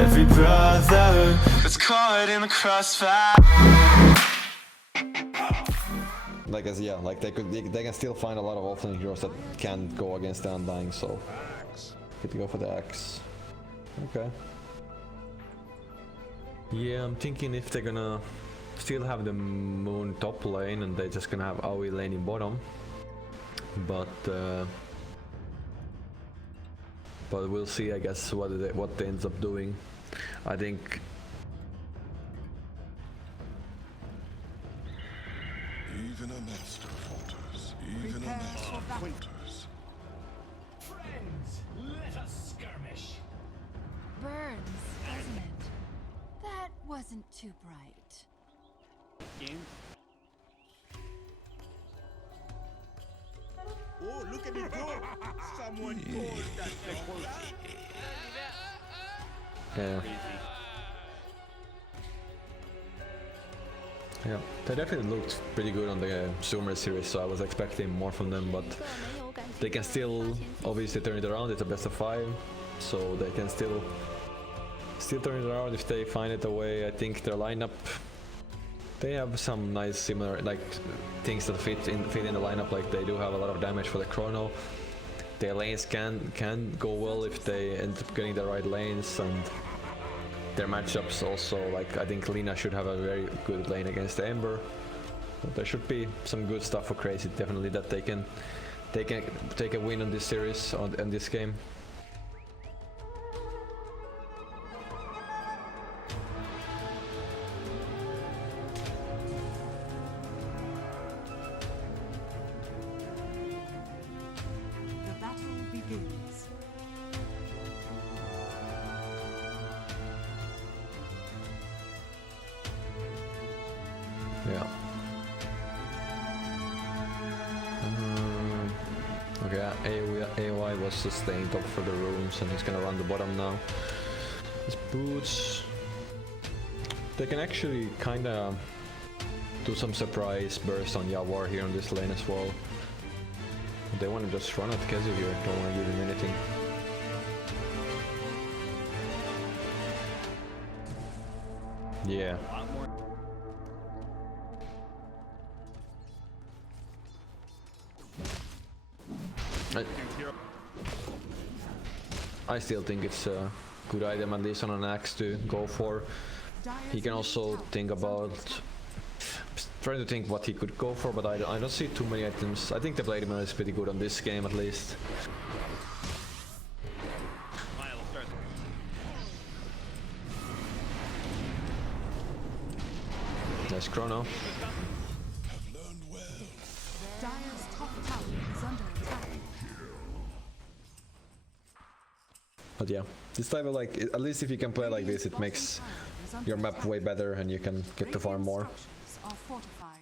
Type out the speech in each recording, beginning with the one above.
every brother that's caught in the crossfire. Like as yeah, like they can still find a lot of offlane heroes that can't go against the Undying, so get to go for the axe. Okay. Yeah, I'm thinking if they're gonna still have the Moon top lane and they're just gonna have Aoi lane in bottom, but we'll see, I guess, what they ends up doing. I think. Even a master falters. Even a master falters. Friends, let us skirmish. Burns, doesn't it? That wasn't too bright. Oh, look at it go! Someone called that the Yeah. Yeah, they definitely looked pretty good on the Zoomer series, so I was expecting more from them, but they can still obviously turn it around. It's a best of 5, so they can still turn it around if they find it a way. I think their lineup, they have some nice similar like things that fit in the lineup. Like they do have a lot of damage for the chrono. Their lanes can go well if they end up getting the right lanes, and their matchups also, like I think Lina should have a very good lane against the Ember. But there should be some good stuff for Crazy, definitely, that they can take a win on this series, on this game. The battle begins. Yeah. Okay, AOI was sustained up for the runes and he's gonna run the bottom now. His boots, they can actually kinda do some surprise burst on Yawar here on this lane as well. They wanna just run at Kezu here, don't wanna give him anything. Yeah. I still think it's a good item, at least on an axe, to go for. He can also think about trying to think what he could go for, but I don't see too many items. I think the Blade Mail is pretty good on this game, at least. Nice chrono. Dire's top tower is under attack. But yeah, this type of like, at least if you can play like this, it makes your map way better and you can get to farm more. Structures are fortified.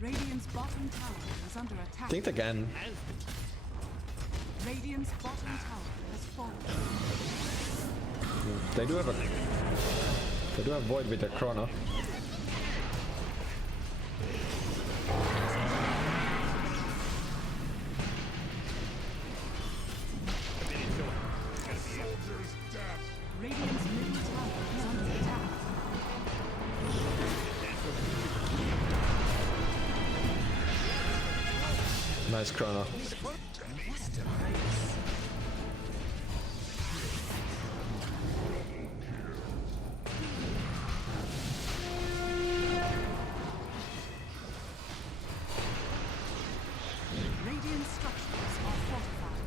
Radiant's bottom tower is under attack. Think again. Radiant's bottom tower has fallen. They do have Void with their chrono. Radiant's middle tower is under attack. Nice chrono. Radiant structures are fortified.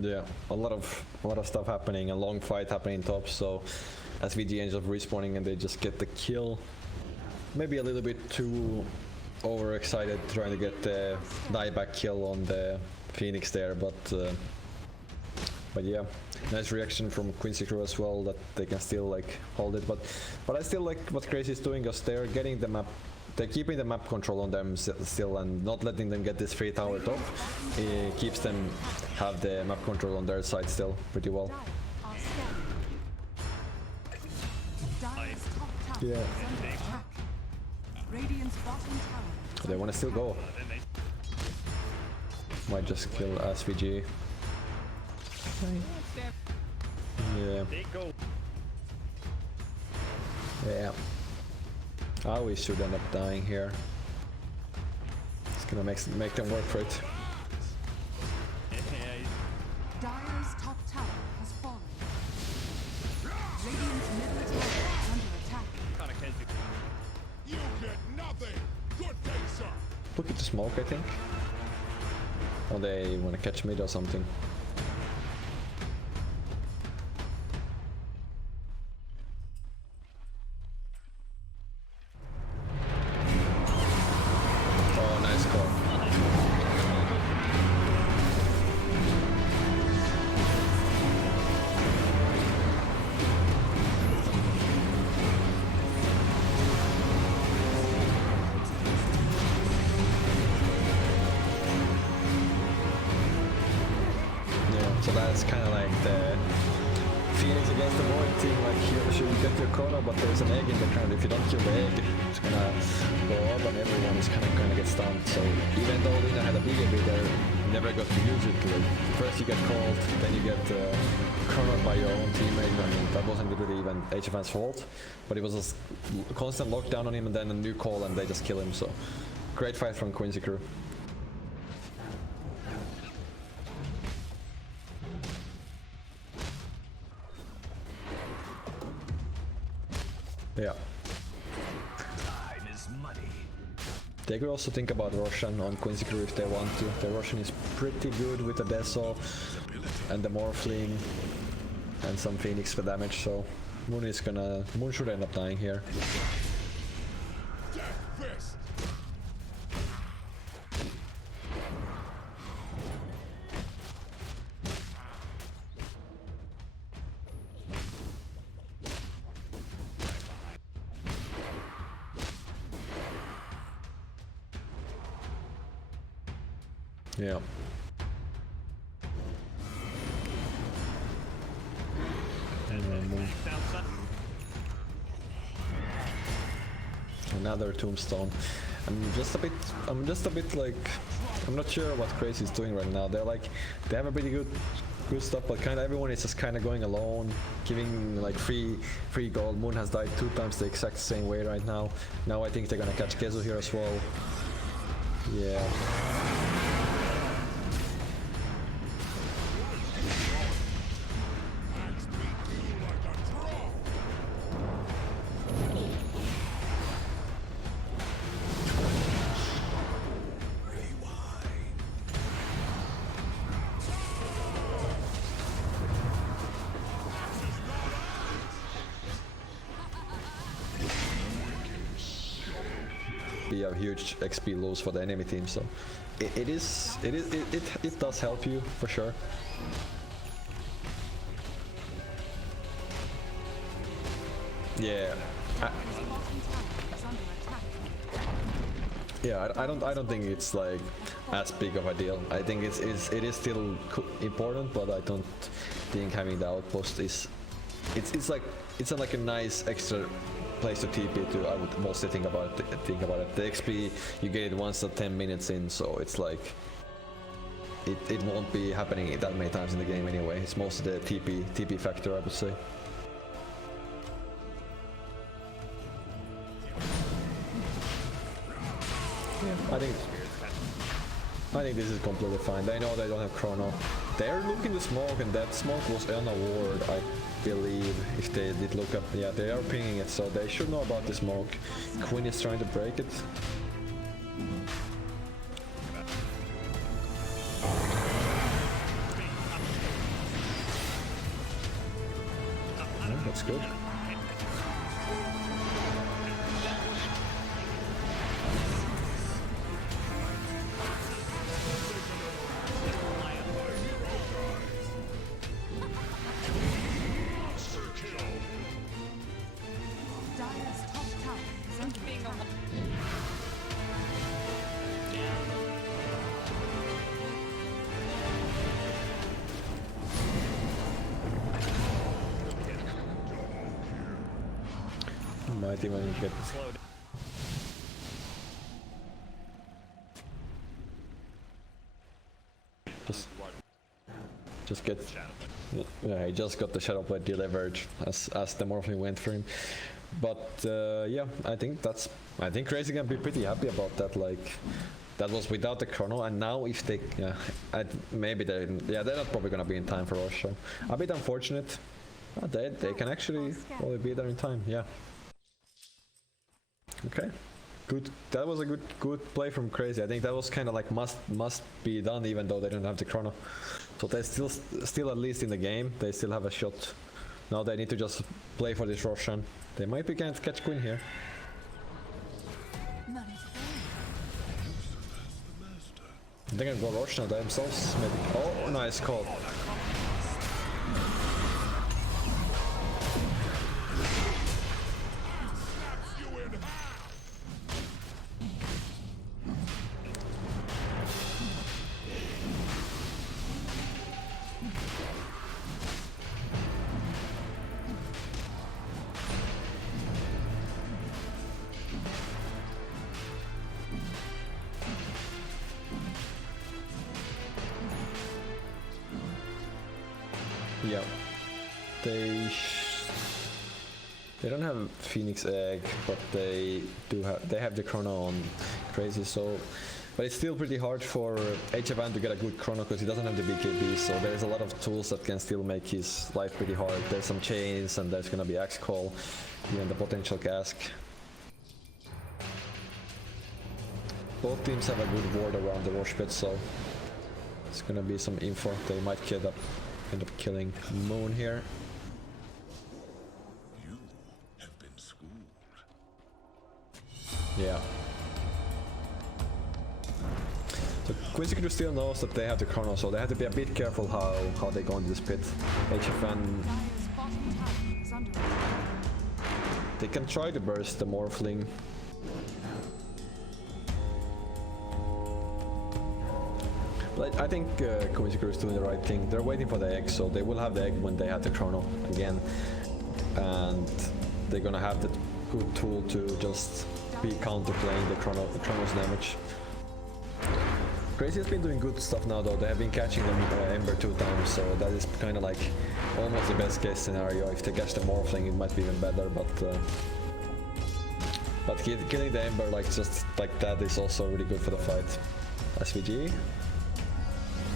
Yeah, a lot of stuff happening, a long fight happening top, so SVG ends up respawning and they just get the kill. Maybe a little bit too overexcited trying to get the dieback kill on the Phoenix there, but yeah, nice reaction from Quincy Crew as well that they can still like hold it, but I still like what Crazy is doing because they're getting the map. They're keeping the map control on them still and not letting them get this free tower top. It keeps them have the map control on their side still pretty well. Yeah. They want to still go. Might just kill SVG. Yeah. Yeah. I always should end up dying here. It's gonna make them work for it. Dire's top tower has fallen. Radiant's middle tower is under attack. You get nothing. Good day, sir. Look at the smoke, I think. Or they want to catch mid or something. Oh, nice call. So that's kind of like the Phoenix against the Void team, like should you get your quota, but there's an egg in the ground. If you don't kill the egg, it's gonna go up and everyone is kind of gonna get stunned. So even though Lina had a big ability there, never got to use it. Like, first you get called, then you get cornered by your own teammate. I mean, that wasn't really even HFN's fault, but it was a constant lockdown on him and then a new call and they just kill him. So great fight from Quincy Crew. Yeah. They could also think about Roshan on Quincy Crew if they want to. The Roshan is pretty good with the Deso and the Morphling and some Phoenix for damage, so Moon should end up dying here. Yeah. Another tombstone. I'm just a bit like, I'm not sure what Crazy is doing right now. They have a pretty good stuff, but kind of everyone is just kind of going alone, giving like free gold. Moon has died 2 times the exact same way right now. Now I think they're gonna catch Gezu here as well. Yeah. Be a huge XP lose for the enemy team, so it does help you for sure. Yeah. I don't think it's like as big of a deal. I think it is still important, but I don't think having the outpost is it's like a nice extra place to TP to. I would mostly think about it. The XP you get it once at 10 minutes in, so it's like it won't be happening that many times in the game anyway. It's mostly the TP factor, I would say. Yeah, I think this is completely fine. They know they don't have chrono. They're looking to smoke, and that smoke was on a ward, I believe, if they did look up. Yeah, they are pinging it, so they should know about the smoke. Quinn is trying to break it. That's good. Dire's top tower is under attack. Might even get. Just get. Yeah, he just got the Shadow Blade delivered as the Morphling went for him. But yeah, I think Crazy can be pretty happy about that. Like, that was without the chrono, and now if they, maybe they're not probably gonna be in time for Russia. A bit unfortunate. They can actually probably be there in time. Yeah. Okay. Good. That was a good play from Crazy. I think that was kind of like must be done, even though they don't have the chrono. So they still at least in the game, they still have a shot. Now they need to just play for this Roshan. They might be going to catch Queen here. Money to burn. They're gonna go Roshan themselves, maybe. Oh, nice call. Yeah, they don't have Phoenix Egg, but they have the chrono on Crazy. So, but it's still pretty hard for HFN to get a good chrono because he doesn't have the BKB. So there's a lot of tools that can still make his life pretty hard. There's some chains, and there's gonna be Axe Call, even the potential cask. Both teams have a good ward around the Wash Pit, so it's gonna be some info. They might end up killing Moon here. You have been schooled. Yeah. So Quincy Crew still knows that they have the chrono, so they have to be a bit careful how they go into this pit. HFN, Dire's bottom tower is under attack. they can try to burst the Morphling. But I think Quincy Crew is doing the right thing. They're waiting for the egg, so they will have the egg when they have the chrono again. And they're gonna have the good tool to just be counterplaying the chrono's damage. Crazy has been doing good stuff now though. They have been catching them Ember 2 times, so that is kind of like almost the best case scenario. If they catch the Morphling, it might be even better, but killing the Ember like just like that is also really good for the fight. SVG.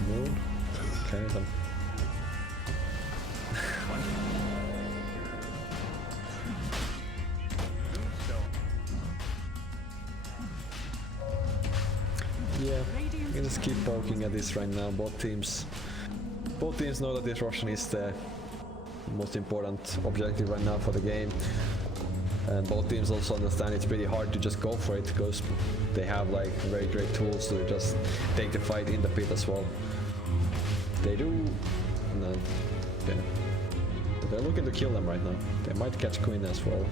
Moon. Okay then. Yeah, we can just keep poking at this right now. Both teams know that this Russian is the most important objective right now for the game. And both teams also understand it's pretty hard to just go for it because they have like very great tools to just take the fight in the pit as well. They do, no, yeah. But they're looking to kill them right now. They might catch Queen as well.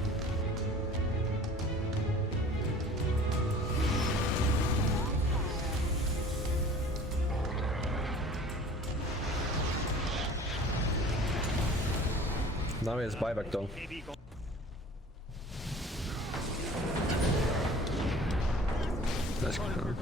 Now he has buyback though. That's cool.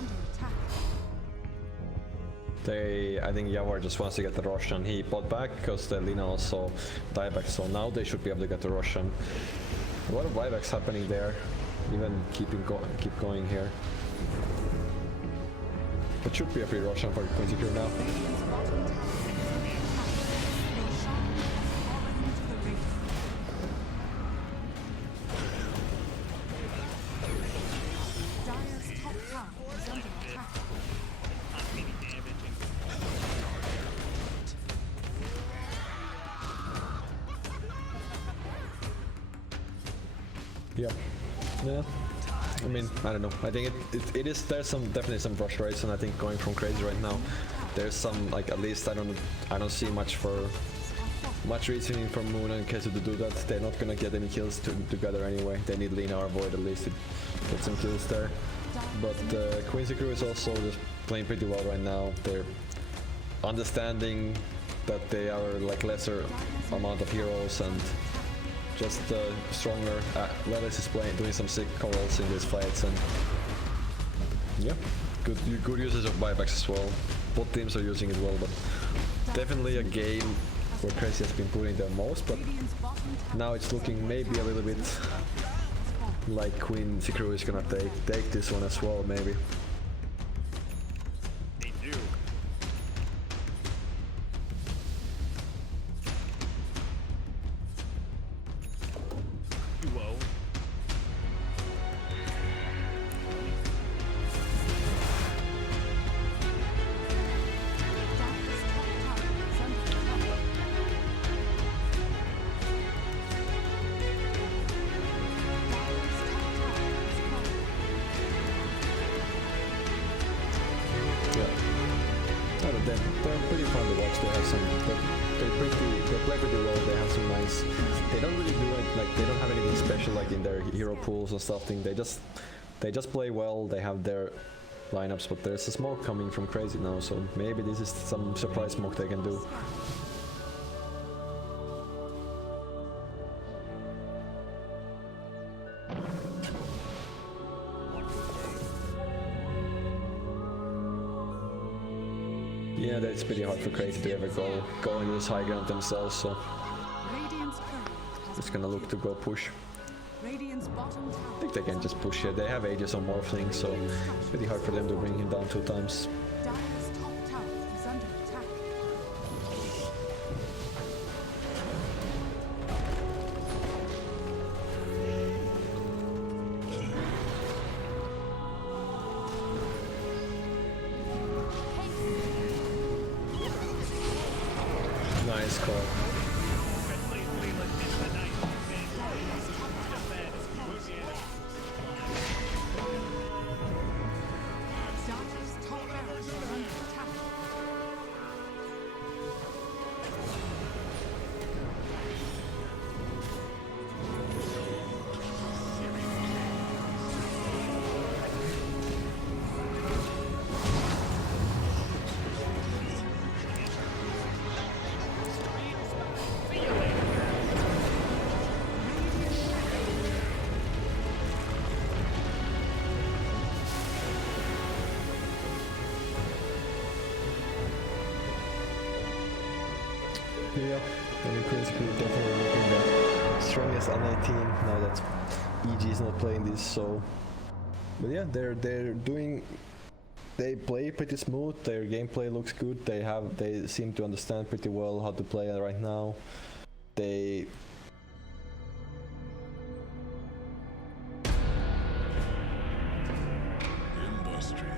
under attack. I think Yavor just wants to get the Russian. He bought back because the Lina also died back, so now they should be able to get the Russian. A lot of buybacks happening there, even keep going here. But should be a free Russian for Queen Secure now. Radiant's bottom tower is under attack. Your shrine has fallen into the ring. Dire's top tower is under attack. Yep. Yeah. I mean, I don't know. I think it is, there's definitely some frustration. I think going from crazy right now. There's some, like, at least I don't see much reasoning for Moon and Kesu to do that. They're not gonna get any kills together anyway. They need Lina or Void at least to get some kills there. But Quincy Crew is also just playing pretty well right now. They're understanding that they are like lesser amount of heroes and just stronger. Reais is doing some sick calls in these fights, and yeah, good usage of buybacks as well. Both teams are using it well, but definitely a game where Crazy has been putting the most, but now it's looking maybe a little bit like Queen Secure is gonna take this one as well, maybe. They're pretty fun to watch. They have some, they play pretty well. They have some nice. They don't really do it like they don't have anything special like in their hero pools and stuff. They just play well. They have their lineups, but there's a smoke coming from Crazy now, so maybe this is some surprise smoke they can do. Yeah, that's pretty hard for Crazy to ever go into this high ground themselves, so it's gonna look to go push. I think they can just push here. They have Aegis on Morphling, so it's pretty hard for them to bring him down 2 times. Dire's top tower is under attack. Nice call. Dire's top barracks are under attack. Yeah, I mean Queen's Crew definitely looking the strongest NA team now that EG is not playing this, so. But yeah, they play pretty smooth. Their gameplay looks good. They seem to understand pretty well how to play it right now. They. Industry